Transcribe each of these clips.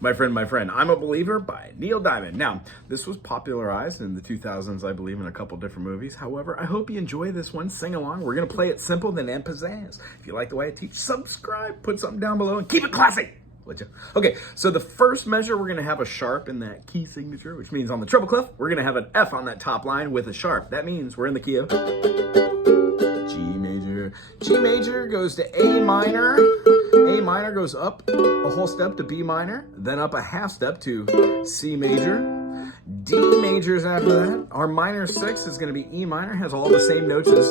My Friend, I'm a Believer by Neil Diamond. Now, this was popularized in the 2000s, I believe, in a couple different movies. However, I hope you enjoy this one. Sing along. We're going to play it simple, then add pizzazz. If you like the way I teach, subscribe, put something down below, and keep it classy. Would you? Okay, so the first measure, we're going to have a sharp in that key signature, which means on the treble clef, we're going to have an F on that top line with a sharp. That means we're in the key of G major. G major goes to A minor. A minor goes up a whole step to B minor, then up a half step to C major. D major is after that. Our minor 6 is going to be E minor, has all the same notes as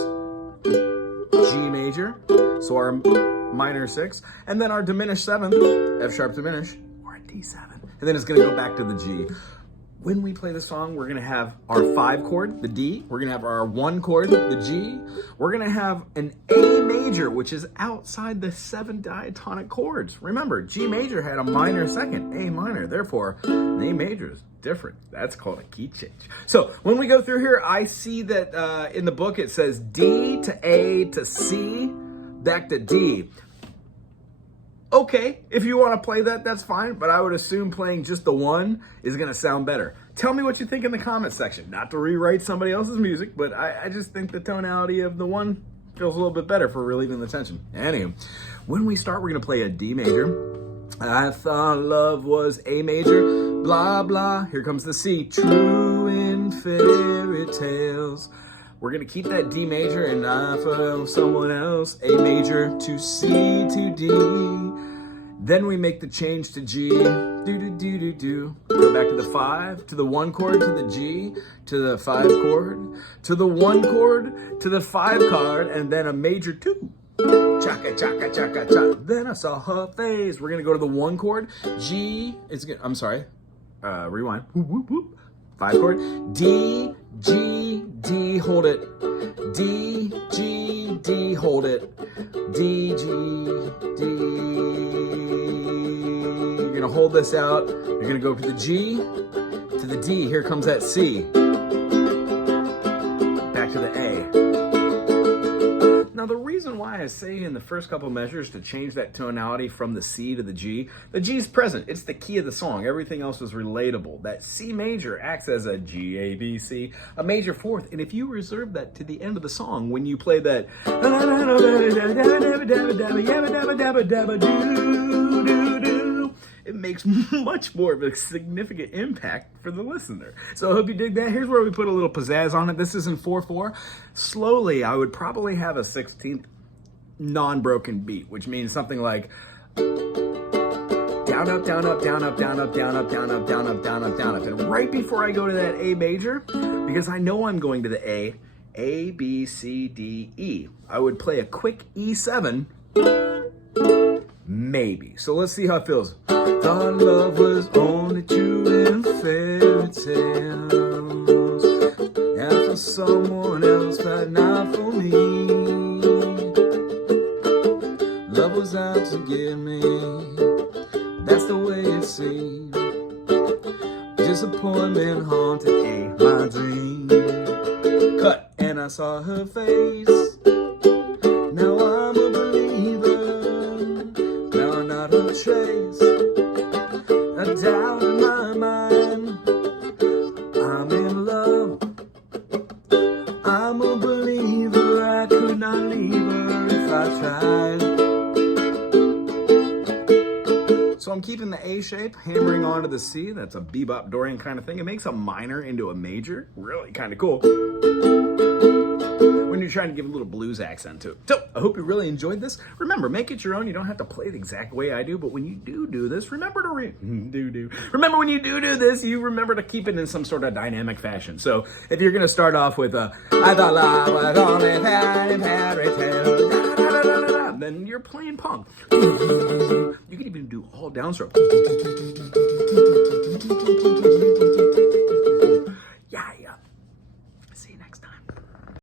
G major. So our minor 6, and then our diminished 7th, F sharp diminished, or a D7. And then it's going to go back to the G. When we play the song, we're going to have our 5 chord, the D. We're going to have our 1 chord, the G. We're going to have an A major, which is outside the 7 diatonic chords. Remember, G major had a minor 2nd, A minor. Therefore, an A major is different. That's called a key change. So when we go through here, I see that in the book it says D to A to C, back to D. Okay, if you want to play that, that's fine, but I would assume playing just the 1 is going to sound better. Tell me what you think in the comment section. Not to rewrite somebody else's music, but I just think the tonality of the 1 feels a little bit better for relieving the tension. Anyway, when we start, we're going to play a D major. I thought love was A major, blah, blah. Here comes the C. True in fairy tales. We're going to keep that D major and I found someone else. A major to C to D. Then we make the change to G. Do, do, do, do, do. Go back to the 5, to the 1 chord, to the G, to the 5 chord, to the 1 chord, to the 5 chord, and then a major 2. Chaka, chaka, chaka, chaka. Then I saw her face. We're going to go to the 1 chord. G is good. I'm sorry. Rewind. Whoop, whoop, whoop. 5 chord. D, G, D, hold it. D, G, D, hold it. D, G, D. You're going to hold this out. You're going to go to the G, to the D. Here comes that C. Back to the A. Now, the reason why I say in the first couple measures to change that tonality from the C to the G is present. It's the key of the song. Everything else is relatable. That C major acts as a G, A, B, C, a major 4th. And if you reserve that to the end of the song, when you play that, it makes much more of a significant impact for the listener. So I hope you dig that. Here's where we put a little pizzazz on it. This is in 4/4. Slowly, I would probably have a 16th non-broken beat, which means something like down, up, down, up, down, up, down, up, down, up, down, up, down, up, down, up, down, up. And right before I go to that A major, because I know I'm going to the A, B, C, D, E, I would play a quick E7, maybe. So let's see how it feels. Thought love was only true in fairy tales, and for someone else, but not for me. Love was out to get me. That's the way it seemed. Disappointment haunted my dream. Cut, and I saw her face. Now I'm a believer. Now I'm not a trace. A doubt in my mind. I'm in love. I'm a believer. I could not leave her if I tried. So I'm keeping the A shape, hammering onto the C. That's a bebop Dorian kind of thing. It makes a minor into a major. Really kind of cool when you're trying to give a little blues accent to it. So I hope you really enjoyed this. Remember, make it your own. You don't have to play the exact way I do, but when you do this, remember to remember when you do this, you remember to keep it in some sort of dynamic fashion. So if you're gonna start off with I thought love was only fairy tale, then you're playing punk. You can even do all downstroke.